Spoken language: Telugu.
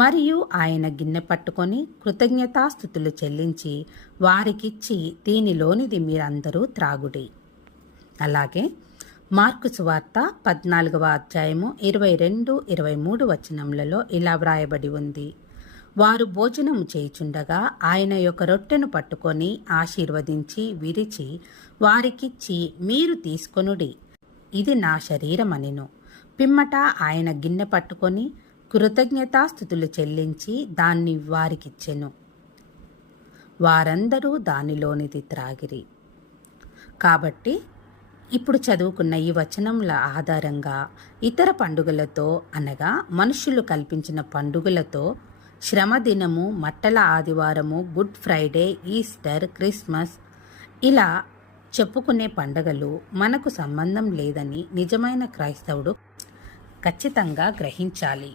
మరియు ఆయన గిన్నె పట్టుకొని కృతజ్ఞతాస్థుతులు చెల్లించి వారికిచ్చి, దీనిలోనిది మీరందరూ త్రాగుడి. అలాగే మార్కు సువార్త 14వ అధ్యాయము 22-23 వచనములలో ఇలా వ్రాయబడి ఉంది. వారు భోజనము చేయుచుండగా ఆయన యొక్క రొట్టెను పట్టుకొని ఆశీర్వదించి విరిచి వారికిచ్చి, మీరు తీసుకొనుడి, ఇది నా శరీరమనెను. పిమ్మట ఆయన గిన్నె పట్టుకొని కృతజ్ఞతాస్థుతులు చెల్లించి దాన్ని వారికిచ్చెను. వారందరూ దానిలోనిది త్రాగిరి. కాబట్టి ఇప్పుడు చదువుకున్న ఈ వచనముల ఆధారంగా ఇతర పండుగలతో అనగా మనుష్యులు కల్పించిన పండుగలతో శ్రమదినము, మట్టల ఆదివారము, గుడ్ ఫ్రైడే, ఈస్టర్, క్రిస్మస్ ఇలా చెప్పుకునే పండుగలు మనకు సంబంధం లేదని నిజమైన క్రైస్తవుడు ఖచ్చితంగా గ్రహించాలి.